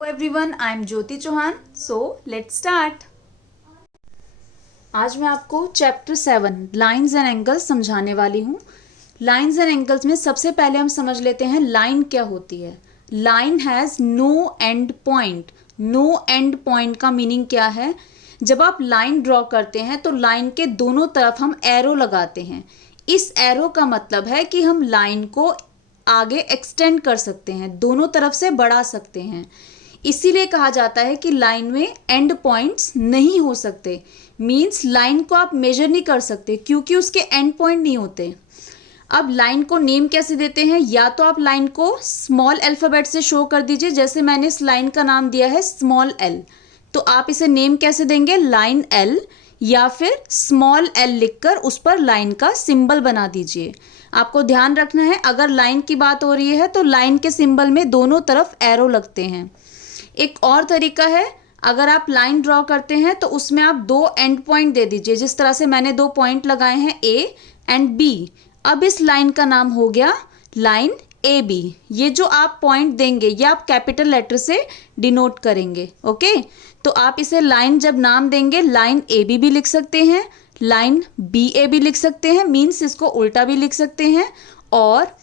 Hello everyone, I am Jyoti Chauhan. So let's start. आज मैं आपको चैप्टर 7 लाइंस एंड एंगल्स समझाने वाली हूँ. लाइंस एंड एंगल्स में सबसे पहले हम समझ लेते हैं लाइन क्या होती है. Line has no end point. No end point का मीनिंग क्या है? जब आप लाइन ड्रॉ करते हैं तो लाइन के दोनों तरफ हम एरो लगाते हैं. इस एरो का मतलब है कि हम लाइन को आगे एक्सटेंड कर सकते हैं, दोनों तरफ से बढ़ा सकते हैं. इसीलिए कहा जाता है कि लाइन में एंड पॉइंट्स नहीं हो सकते. मींस लाइन को आप मेजर नहीं कर सकते क्योंकि उसके एंड पॉइंट नहीं होते. अब लाइन को नेम कैसे देते हैं? या तो आप लाइन को स्मॉल अल्फाबेट से शो कर दीजिए, जैसे मैंने इस लाइन का नाम दिया है स्मॉल एल, तो आप इसे नेम कैसे देंगे? Line L. या फिर स्मॉल एल लिखकर उस पर लाइन का सिंबल बना दीजिए. आपको ध्यान रखना है, अगर लाइन की बात हो रही है तो लाइन के सिंबल में दोनों तरफ एरो लगते हैं. एक और तरीका है, अगर आप लाइन ड्रॉ करते हैं तो उसमें आप दो एंड पॉइंट दे दीजिए. जिस तरह से मैंने दो पॉइंट लगाए हैं ए एंड बी. अब इस लाइन का नाम हो गया लाइन ए बी. ये जो आप पॉइंट देंगे ये आप कैपिटल लेटर से डिनोट करेंगे. ओके, तो आप इसे लाइन जब नाम देंगे लाइन ए बी भी लिख सकते हैं, लाइन बी ए भी लिख सकते हैं, मीन्स इसको उल्टा भी लिख सकते हैं. और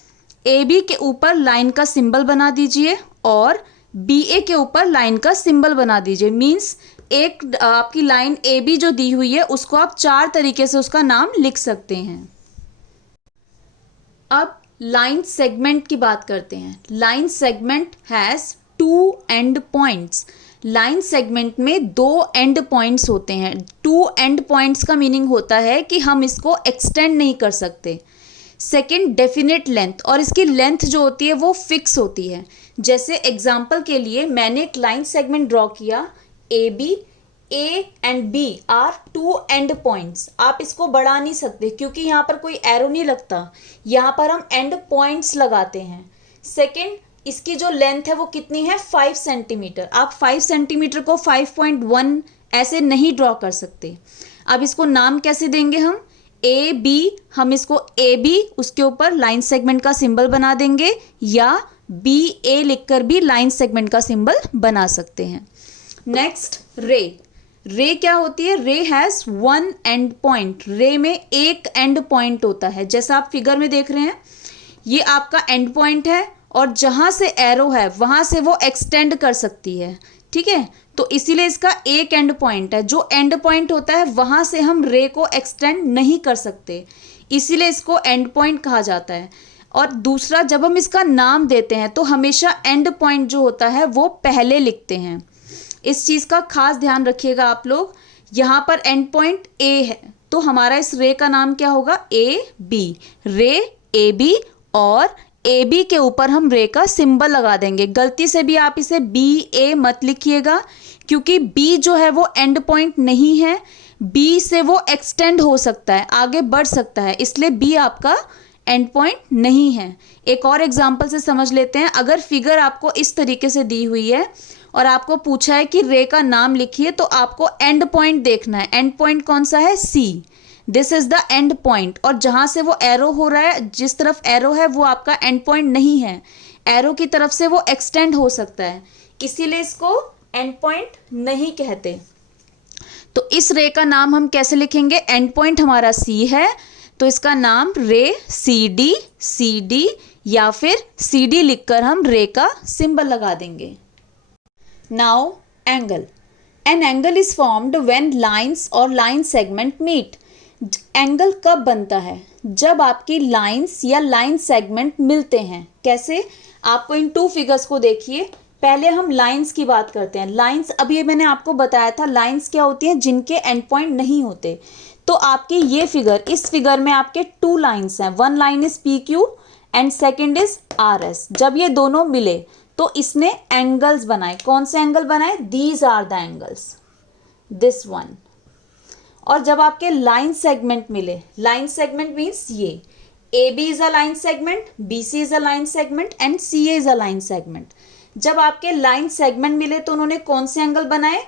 ए बी के ऊपर लाइन का सिंबल बना दीजिए और बी ए के ऊपर लाइन का सिंबल बना दीजिए. मीन्स एक आपकी लाइन ए बी जो दी हुई है उसको आप चार तरीके से उसका नाम लिख सकते हैं. अब लाइन सेगमेंट की बात करते हैं. Line segment has two end points. Line segment में दो एंड पॉइंट्स होते हैं. टू एंड पॉइंट्स का मीनिंग होता है कि हम इसको एक्सटेंड नहीं कर सकते. सेकेंड, डेफिनेट लेंथ, और इसकी लेंथ जो होती है वो फिक्स होती है. जैसे एग्जाम्पल के लिए मैंने एक लाइन सेगमेंट ड्रॉ किया A B. A and B are two end points. आप इसको बढ़ा नहीं सकते क्योंकि यहाँ पर कोई एरो नहीं लगता, यहाँ पर हम एंड पॉइंट्स लगाते हैं. सेकेंड, इसकी जो लेंथ है वो कितनी है? 5 सेंटीमीटर. आप 5 सेंटीमीटर को 5.1 ऐसे नहीं ड्रॉ कर सकते. अब इसको नाम कैसे देंगे हम? ए बी, हम इसको ए बी उसके ऊपर लाइन सेगमेंट का सिंबल बना देंगे, या बी ए लिखकर भी लाइन सेगमेंट का सिंबल बना सकते हैं. नेक्स्ट, रे. रे क्या होती है? रे हैज़ वन एंड पॉइंट. रे में एक एंड पॉइंट होता है. जैसा आप फिगर में देख रहे हैं ये आपका एंड पॉइंट है और जहां से एरो है वहां से वो एक्सटेंड कर सकती है. ठीक है, तो इसीलिए इसका एक एंड पॉइंट है. जो एंड पॉइंट होता है वहां से हम रे को एक्सटेंड नहीं कर सकते, इसीलिए इसको एंड पॉइंट कहा जाता है. और दूसरा, जब हम इसका नाम देते हैं तो हमेशा एंड पॉइंट जो होता है वो पहले लिखते हैं. इस चीज़ का खास ध्यान रखिएगा आप लोग. यहाँ पर एंड पॉइंट ए है तो हमारा इस रे का नाम क्या होगा? A B. Ray A B, और ए बी के ऊपर हम रे का सिंबल लगा देंगे. गलती से भी आप इसे बी ए मत लिखिएगा क्योंकि बी जो है वो एंड पॉइंट नहीं है. बी से वो एक्सटेंड हो सकता है, आगे बढ़ सकता है, इसलिए बी आपका एंड पॉइंट नहीं है. एक और एग्जांपल से समझ लेते हैं. अगर फिगर आपको इस तरीके से दी हुई है और आपको पूछा है कि रे का नाम लिखिए, तो आपको एंड पॉइंट देखना है. एंड पॉइंट कौन सा है? See. This is the end point. और जहां से वो एरो हो रहा है, जिस तरफ एरो है वो आपका एंड पॉइंट नहीं है. एरो की तरफ से वो एक्सटेंड हो सकता है, इसीलिए इसको एंड पॉइंट नहीं कहते. तो इस रे का नाम हम कैसे लिखेंगे? एंड पॉइंट हमारा सी है तो इसका नाम रे सी डी या फिर सी डी लिखकर हम रे का सिंबल लगा देंगे. Now angle. An angle is formed when lines और लाइन सेगमेंट मीट. एंगल कब बनता है? जब आपकी लाइंस या लाइन सेगमेंट मिलते हैं. कैसे? आपको इन टू फिगर्स को देखिए. पहले हम लाइंस की बात करते हैं. लाइंस, अभी मैंने आपको बताया था लाइंस क्या होती हैं, जिनके एंड पॉइंट नहीं होते. तो आपकी ये फिगर, इस फिगर में आपके टू लाइंस हैं. One line is P Q and second is R S. जब ये दोनों मिले तो इसने एंगल्स बनाए. कौन से एंगल बनाए? These are the angles, this one. और जब आपके लाइन सेगमेंट मिले, लाइन सेगमेंट मीन्स ये A B is a line segment, B C is a line segment and C A is a line segment. जब आपके line segment मिले तो उन्होंने कौन से एंगल बनाए?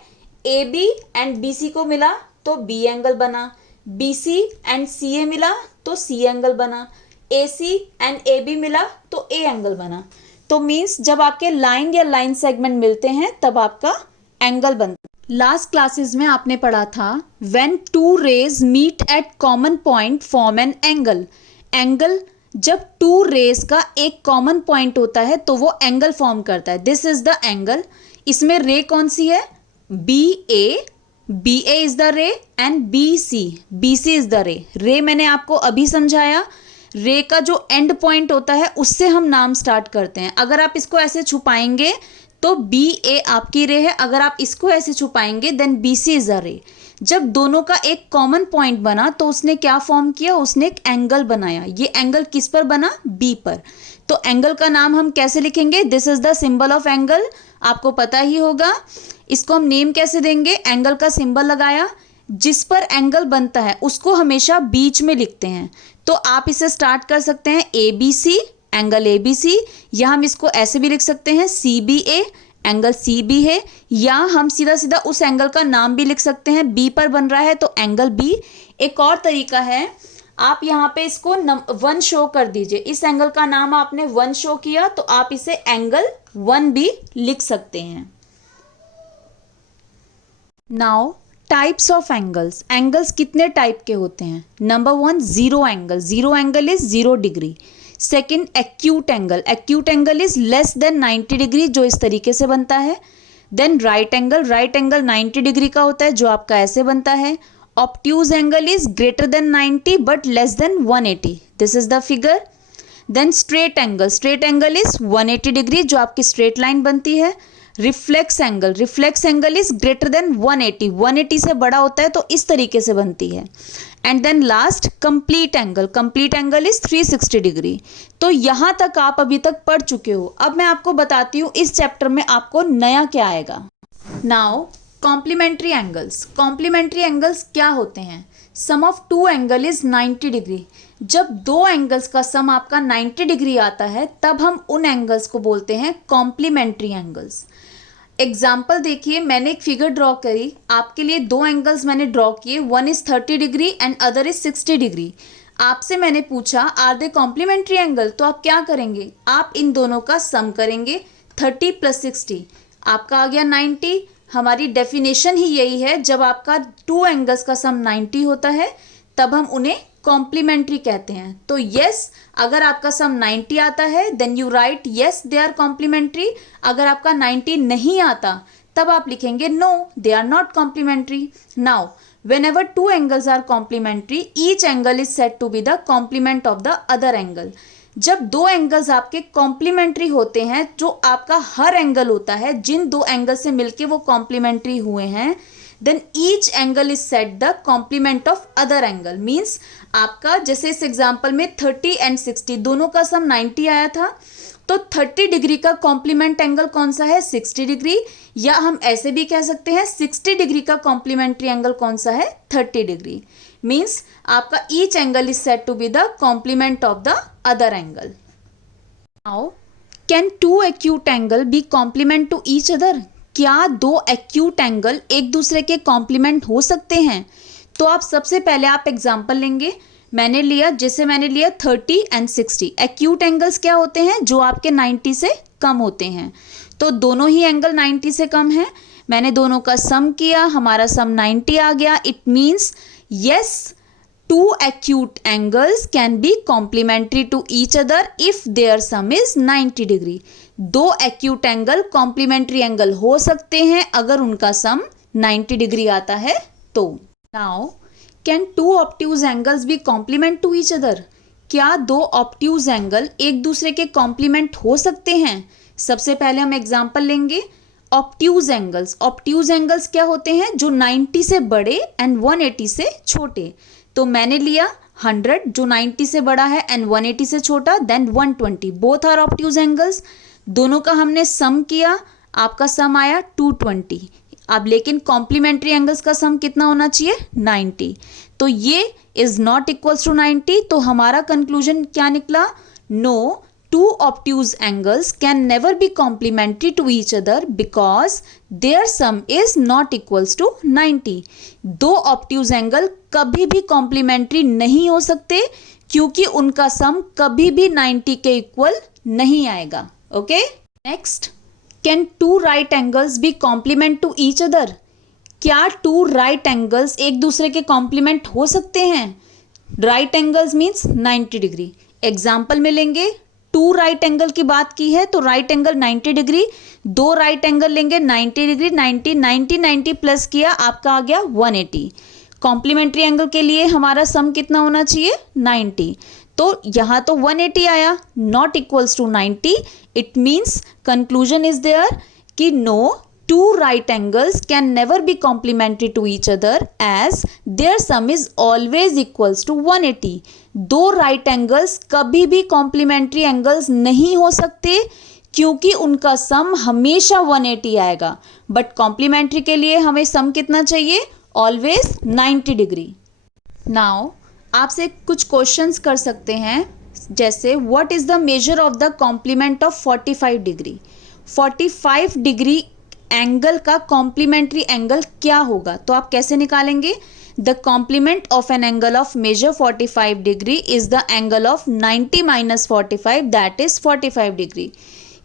A B and B C को मिला तो बी एंगल बना. B C and C A मिला तो सी एंगल बना. ए सी एंड ए बी मिला तो ए एंगल बना. तो मीन्स जब आपके लाइन या लाइन सेगमेंट मिलते हैं तब आपका एंगल बनता है। लास्ट क्लासेस में आपने पढ़ा था when two rays meet at common point form an angle. Angle जब टू रेज का एक कॉमन पॉइंट होता है तो वो एंगल फॉर्म करता है। This is the angle. इसमें रे कौन सी है? B A is the ray and B C is the ray. Ray मैंने आपको अभी समझाया, रे का जो एंड पॉइंट होता है उससे हम नाम स्टार्ट करते हैं। अगर आप इसको ऐसे छुपाएंगे तो बी ए आपकी रे है, अगर आप इसको ऐसे छुपाएंगे then B C is a ray. जब दोनों का एक कॉमन पॉइंट बना तो उसने क्या फॉर्म किया? उसने एक एंगल बनाया। ये एंगल किस पर बना? बी पर। तो एंगल का नाम हम कैसे लिखेंगे? This is the symbol of angle, आपको पता ही होगा। इसको हम नेम कैसे देंगे? एंगल का सिंबल लगाया, जिस पर एंगल बनता है उसको हमेशा बीच में लिखते हैं। तो आप इसे स्टार्ट कर सकते हैं A B C, angle A B C, या हम इसको ऐसे भी लिख सकते हैं C B A, angle C B है, या हम सीधा सीधा उस एंगल का नाम भी लिख सकते हैं। बी पर बन रहा है तो एंगल बी। एक और तरीका है, आप यहाँ पे इसको 1 शो कर दीजिए। इस एंगल का नाम आपने 1 शो किया तो आप इसे एंगल 1 भी लिख सकते हैं। Now types of angles. Angles कितने टाइप के होते हैं? Number 1 zero angle. Zero angle is 0 degree. Second acute angle. Acute angle is less than 90 degree, जो इस तरीके से बनता है। Then right angle. Right angle 90 degree का होता है, जो आपका ऐसे बनता है। Obtuse angle is greater than 90 but less than 180। This is the figure. Then straight angle. Straight angle is 180 degree, जो आपकी स्ट्रेट लाइन बनती है। Reflex angle. Reflex angle is greater then 180। 180 से बड़ा होता है तो इस तरीके से बनती है। And then last complete angle. Complete angle is 360 degree. तो यहां तक आप अभी तक पढ़ चुके हो। अब मैं आपको बताती हूँ इस चैप्टर में आपको नया क्या आएगा। Now complementary angles. Complementary angles क्या होते हैं? Sum of two angle is 90 degree. जब दो एंगल्स का सम आपका 90 डिग्री आता है तब हम उन एंगल्स को बोलते हैं कॉम्प्लीमेंट्री एंगल्स। एग्जाम्पल देखिए, मैंने एक फिगर ड्रॉ करी, आपके लिए दो एंगल्स मैंने ड्रॉ किए, one is 30 degree and other is 60 degree. आपसे मैंने पूछा आर दे कॉम्प्लीमेंट्री एंगल, तो आप क्या करेंगे? आप इन दोनों का सम करेंगे। 30 + 60 आपका आ गया 90। हमारी डेफिनेशन ही यही है, जब आपका टू एंगल्स का सम 90 होता है तब हम उन्हें कॉम्प्लीमेंट्री कहते हैं। तो यस, अगर आपका सम 90 आता है then you write yes they are complementary. अगर आपका 90 नहीं आता तब आप लिखेंगे no they are not complementary. Now whenever two angles are complementary, each angle is said to be the complement of the other angle. जब दो एंगल्स आपके कॉम्प्लीमेंट्री होते हैं, जो आपका हर एंगल होता है, जिन दो एंगल से मिलके वो कॉम्प्लीमेंट्री हुए हैं, then each angle is set the complement of other angle. Means आपका जैसे इस एग्जाम्पल में 30 एंड 60 दोनों का सम 90 आया था, तो 30 डिग्री का कॉम्प्लीमेंट एंगल कौन सा है? 60 डिग्री। या हम ऐसे भी कह सकते हैं 60 डिग्री का कॉम्प्लीमेंट्री एंगल कौन सा है? 30 डिग्री। मीन्स आपका each angle is said to be the complement of the other angle. Now can two acute angle be complement to each other? क्या दो एक्यूट एंगल एक दूसरे के कॉम्प्लीमेंट हो सकते हैं? तो आप सबसे पहले आप एग्जाम्पल लेंगे। मैंने लिया 30 एंड 60। एक्यूट एंगल्स क्या होते हैं? जो आपके 90 से कम होते हैं। तो दोनों ही एंगल 90 से कम है। मैंने दोनों का सम किया, हमारा सम 90 आ गया। It means yes two acute angles can be complementary to each other if their sum is 90 degree. दो एक्यूट एंगल कॉम्प्लीमेंट्री एंगल हो सकते हैं अगर उनका सम 90 डिग्री आता है तो। Now can two obtuse angles be complement to each other? क्या दो ऑब्ट्यूज एंगल एक दूसरे के कॉम्प्लीमेंट हो सकते हैं? सबसे पहले हम एग्जांपल लेंगे ऑब्ट्यूज एंगल्स। ऑब्ट्यूज एंगल्स क्या होते हैं? जो 90 से बड़े एंड 180 से छोटे। तो मैंने लिया 100 जो 90 से बड़ा है एंड 180 से छोटा, then 120। Both are obtuse angles. दोनों का हमने सम किया, आपका सम आया 220। अब लेकिन कॉम्प्लीमेंट्री एंगल्स का सम कितना होना चाहिए? 90। तो ये इज नॉट इक्वल्स टू 90। तो हमारा कंक्लूजन क्या निकला? No, two obtuse angles can never be complementary to each other because their sum is not equals to 90. दो obtuse angle कभी भी complementary नहीं हो सकते क्योंकि उनका सम कभी भी 90 के इक्वल नहीं आएगा। Okay, next, can two right angles be complement to each other? क्या टू राइट एंगल्स एक दूसरे के कॉम्प्लीमेंट हो सकते हैं? Right angles means 90 degree. Example मिलेंगे, टू राइट एंगल की बात की है तो राइट एंगल 90 डिग्री, दो राइट एंगल लेंगे 90 डिग्री, 90 90 90 प्लस किया, आपका आ गया 180। कॉम्प्लीमेंट्री एंगल के लिए हमारा सम कितना होना चाहिए? 90। तो यहाँ तो 180 आया, not equals to 90। It means conclusion is there कि no, two right angles can never be complementary to each other as their sum is always equals to 180। दो right angles कभी भी complementary angles नहीं हो सकते क्योंकि उनका सम हमेशा 180 आएगा, बट complementary के लिए हमें सम कितना चाहिए? Always 90 degree. नाउ आपसे कुछ क्वेश्चंस कर सकते हैं, जैसे what is the major of the complement of 45 degree? 45 degree angle का कॉम्प्लीमेंट्री एंगल क्या होगा? तो आप कैसे निकालेंगे? The complement of an angle of major 45 degree is the angle of 90 minus 45 that is 45 degree.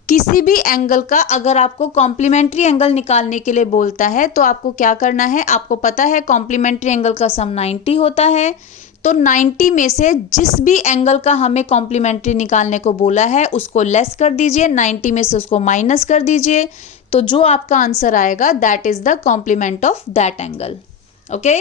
किसी भी एंगल का अगर आपको कॉम्प्लीमेंट्री एंगल निकालने के लिए बोलता है तो आपको क्या करना है? आपको पता है कॉम्प्लीमेंट्री एंगल का सम 90 होता है, तो 90 में से जिस भी एंगल का हमें कॉम्प्लीमेंट्री निकालने को बोला है उसको लेस कर दीजिए, 90 में से उसको माइनस कर दीजिए, तो जो आपका आंसर आएगा that is the complement of that angle. Okay.